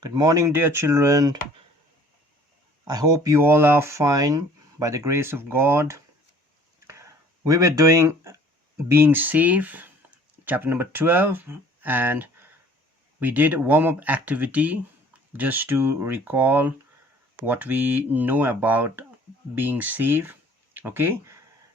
Good morning, dear children. I hope you all are fine by the grace of God. We were doing Being Safe, chapter number 12, and we did a warm-up activity just to recall what we know about being safe. Okay,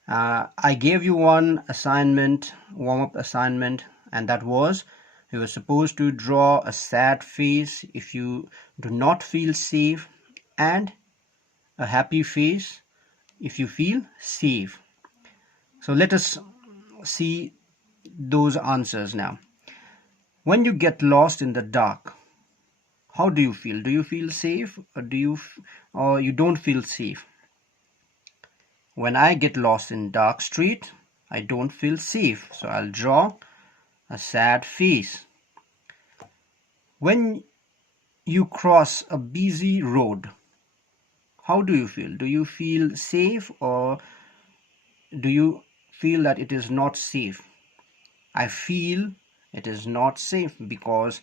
I gave you one assignment, warm-up assignment, and that was you were supposed to draw a sad face if you do not feel safe and a happy face if you feel safe. So let us see those answers now. When you get lost in the dark, how do you feel? Do you feel safe or you don't feel safe? When I get lost in dark street, I don't feel safe. So I'll draw a sad face. When you cross a busy road, how do you feel? Do you feel safe or do you feel that it is not safe? I feel it is not safe because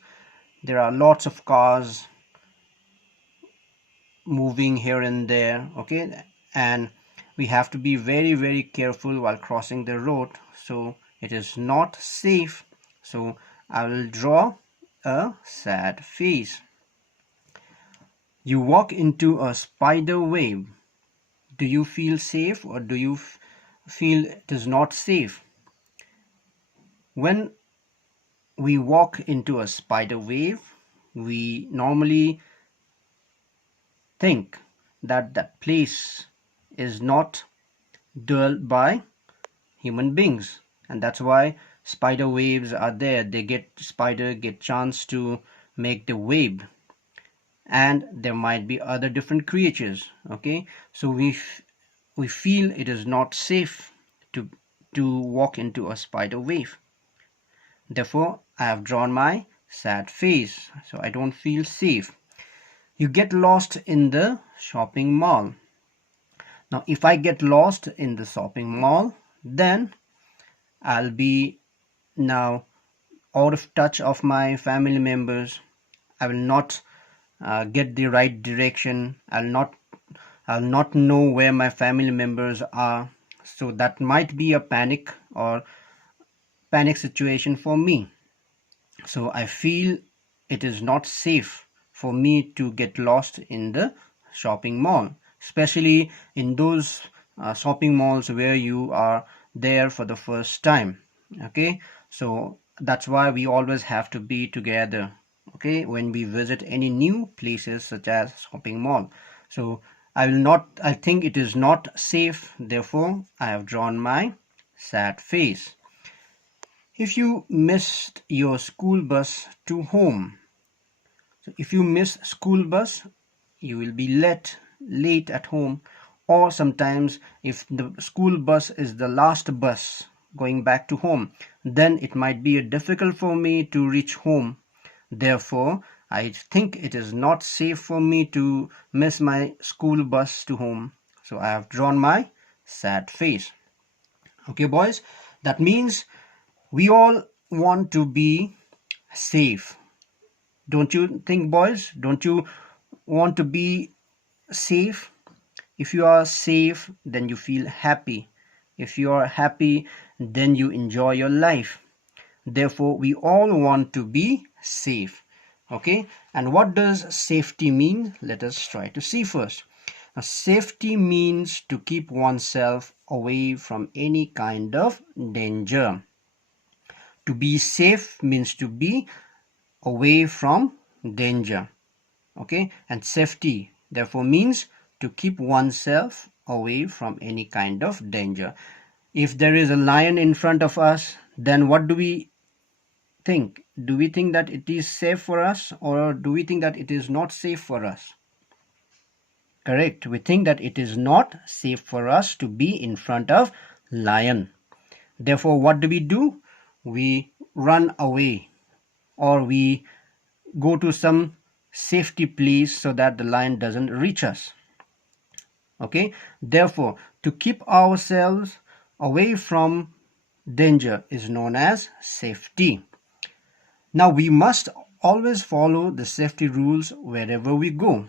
there are lots of cars moving here and there, okay, and we have to be very careful while crossing the road, so it is not safe. So I will draw a sad face. You walk into a spider web. Do you feel safe or do you feel it is not safe? When we walk into a spider web, we normally think that that place is not dwelt by human beings, and that's why spider webs are there. Spider get chance to make the web, and there might be other different creatures. Okay, so we feel it is not safe to walk into a spider web. Therefore I have drawn my sad face, so I don't feel safe. You get lost in the shopping mall. Now if I get lost in the shopping mall, then I'll be now out of touch of my family members. I will not get the right direction. I'll not know where my family members are. So that might be a panic situation for me. So I feel it is not safe for me to get lost in the shopping mall, especially in those shopping malls where you are there for the first time. Okay, so that's why we always have to be together, okay, when we visit any new places such as shopping mall. So I think it is not safe, therefore I have drawn my sad face. If you missed your school bus to home, so if you miss school bus, you will be late at home, or sometimes if the school bus is the last bus going back to home, then it might be difficult for me to reach home. Therefore I think it is not safe for me to miss my school bus to home. So I have drawn my sad face. Okay, boys, that means we all want to be safe. Don't you think, boys? Don't you want to be safe? If you are safe, then you feel happy. If you are happy, then you enjoy your life. Therefore, we all want to be safe. Okay, and what does safety mean? Let us try to see first. Now, safety means to keep oneself away from any kind of danger. To be safe means to be away from danger. Okay, and safety therefore means to keep oneself away from any kind of danger. If there is a lion in front of us, then what do we think? Do we think that it is safe for us, or do we think that it is not safe for us? Correct, we think that it is not safe for us to be in front of lion. Therefore what do? We run away, or we go to some safety place so that the lion doesn't reach us. Okay, therefore to keep ourselves away from danger is known as safety. Now we must always follow the safety rules wherever we go.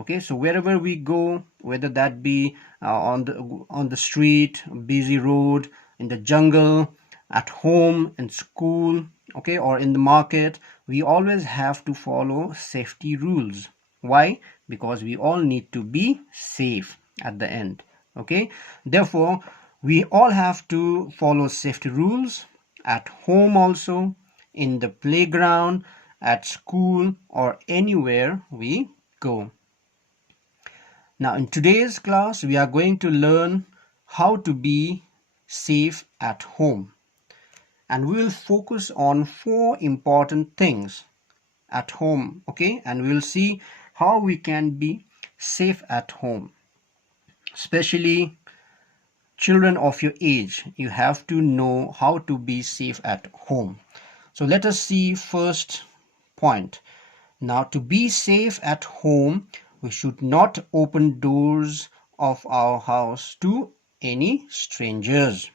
Okay, so wherever we go, whether that be on the street, busy road, in the jungle, at home, in school, okay, or in the market, we always have to follow safety rules. Why? Because we all need to be safe at the end. Okay, therefore we all have to follow safety rules at home also, in the playground, at school, or anywhere we go. Now, in today's class, we are going to learn how to be safe at home. And we will focus on 4 important things at home, okay? And we will see how we can be safe at home. Especially children of your age, you have to know how to be safe at home. So let us see first point. Now, to be safe at home, we should not open doors of our house to any strangers.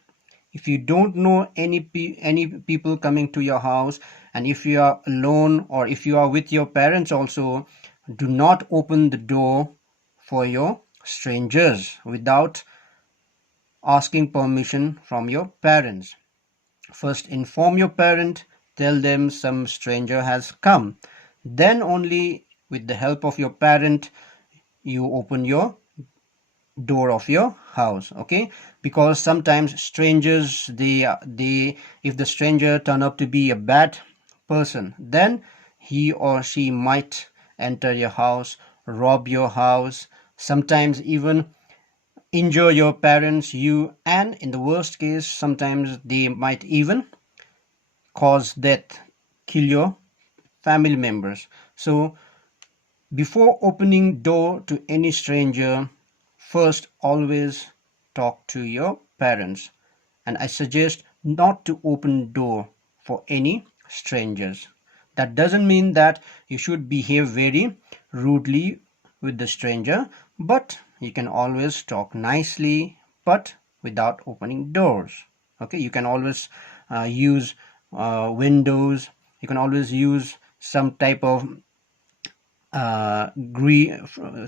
If you don't know any people coming to your house, and if you are alone or if you are with your parents also, do not open the door for your strangers without asking permission from your parents. First inform your parent, tell them some stranger has come. Then only with the help of your parent you open your door of your house. Okay, because sometimes strangers, they if the stranger turn up to be a bad person, then he or she might enter your house, rob your house, sometimes even injure your parents, you, and in the worst case sometimes they might even cause death, kill your family members. So before opening door to any stranger, first always talk to your parents. And I suggest not to open door for any strangers. That doesn't mean that you should behave very rudely with the stranger, but you can always talk nicely, but without opening doors. Okay, you can always use windows. You can always use some type of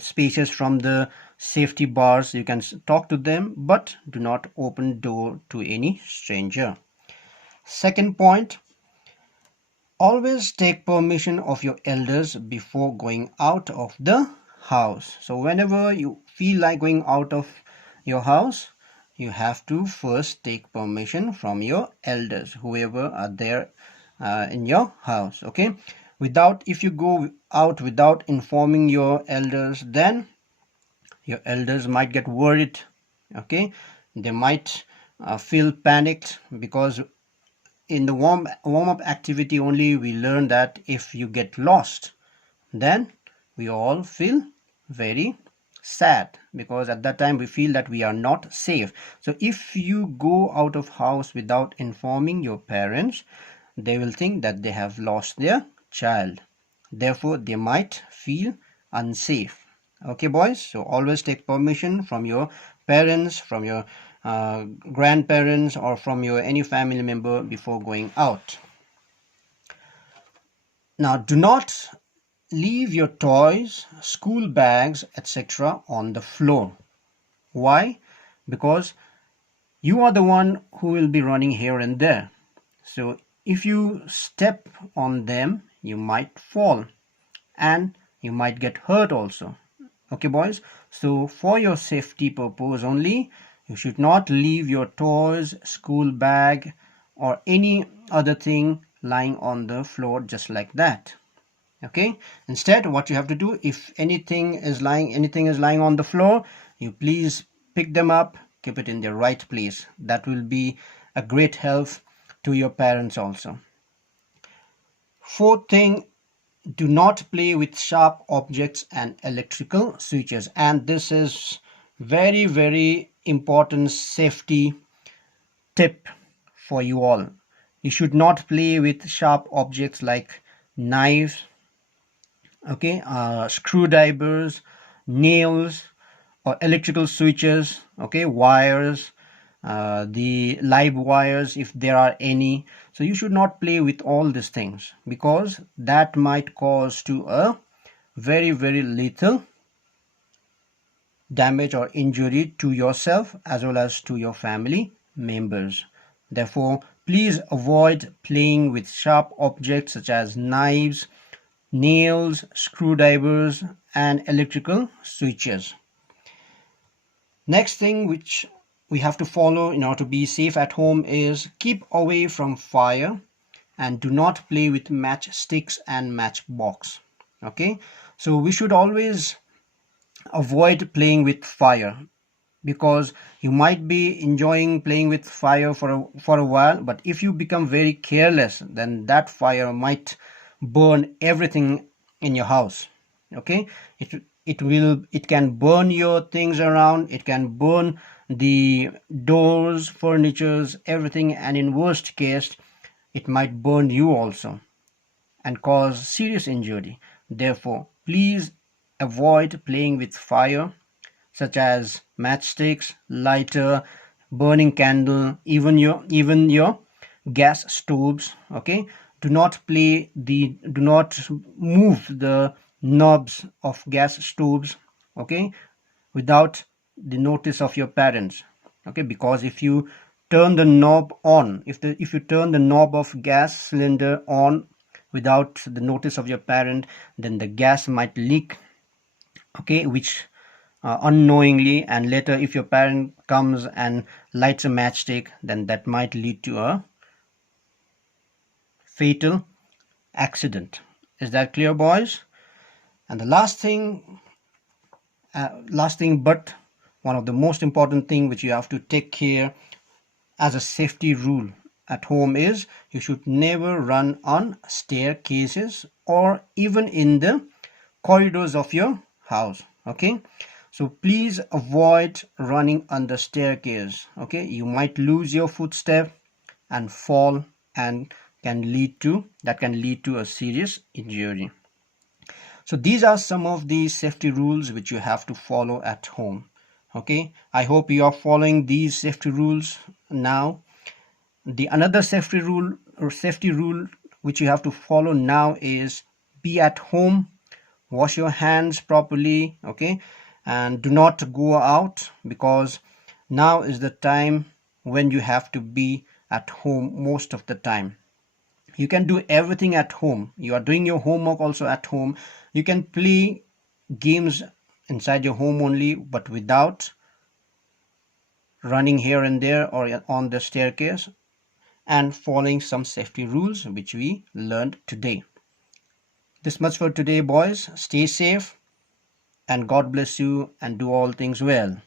spaces from the safety bars. You can talk to them, but do not open door to any stranger. Second point, always take permission of your elders before going out of the house. So whenever you feel like going out of your house, you have to first take permission from your elders, whoever are there in your house. Okay, if you go out without informing your elders, then your elders might get worried. Okay, they might feel panicked, because in the warm up activity only we learn that if you get lost, then we all feel very sad, because at that time we feel that we are not safe. So if you go out of house without informing your parents, they will think that they have lost their child, therefore they might feel unsafe. Okay boys, so always take permission from your parents, from your grandparents, or from your any family member before going out. Now, do not leave your toys, school bags, etc. on the floor. Why? Because you are the one who will be running here and there. So if you step on them, you might fall and you might get hurt also. Okay boys, so for your safety purpose only, you should not leave your toys, school bag, or any other thing lying on the floor just like that. Okay, instead what you have to do, if anything is lying on the floor, you please pick them up, keep it in the right place. That will be a great help to your parents also. Fourth thing, do not play with sharp objects and electrical switches. And this is very important safety tip for you all. You should not play with sharp objects like knives, okay, screwdrivers, nails, or electrical switches, okay, wires, the live wires if there are any. So you should not play with all these things, because that might cause to a very, very lethal damage or injury to yourself as well as to your family members. Therefore, please avoid playing with sharp objects such as knives, nails, screwdrivers, and electrical switches. Next thing which we have to follow in order to be safe at home is keep away from fire and do not play with matchsticks and matchbox. Okay, so we should always avoid playing with fire, because you might be enjoying playing with fire for a while, but if you become very careless, then that fire might burn everything in your house. Okay, it can burn your things around, it can burn the doors, furnitures, everything, and in worst case it might burn you also and cause serious injury. Therefore, please avoid playing with fire, such as matchsticks, lighter, burning candle, even your gas stoves. Okay, do not move the knobs of gas stoves, okay, without the notice of your parents. Okay, because if you turn the knob on, if you turn the knob of gas cylinder on without the notice of your parent, then the gas might leak, okay, which unknowingly, and later if your parent comes and lights a matchstick, then that might lead to a fatal accident. Is that clear, boys? And the last thing, but one of the most important thing which you have to take care as a safety rule at home is you should never run on staircases or even in the corridors of your house. Okay, so please avoid running on the staircase. Okay, you might lose your footstep and fall, and can lead to a serious injury. So these are some of the safety rules which you have to follow at home. Okay, I hope you are following these safety rules now. The another safety rule which you have to follow now is be at home, wash your hands properly, okay, and do not go out, because now is the time when you have to be at home most of the time. You can do everything at home. You are doing your homework also at home. You can play games inside your home only, but without running here and there or on the staircase, and following some safety rules which we learned today. This much for today, boys. Stay safe and God bless you and do all things well.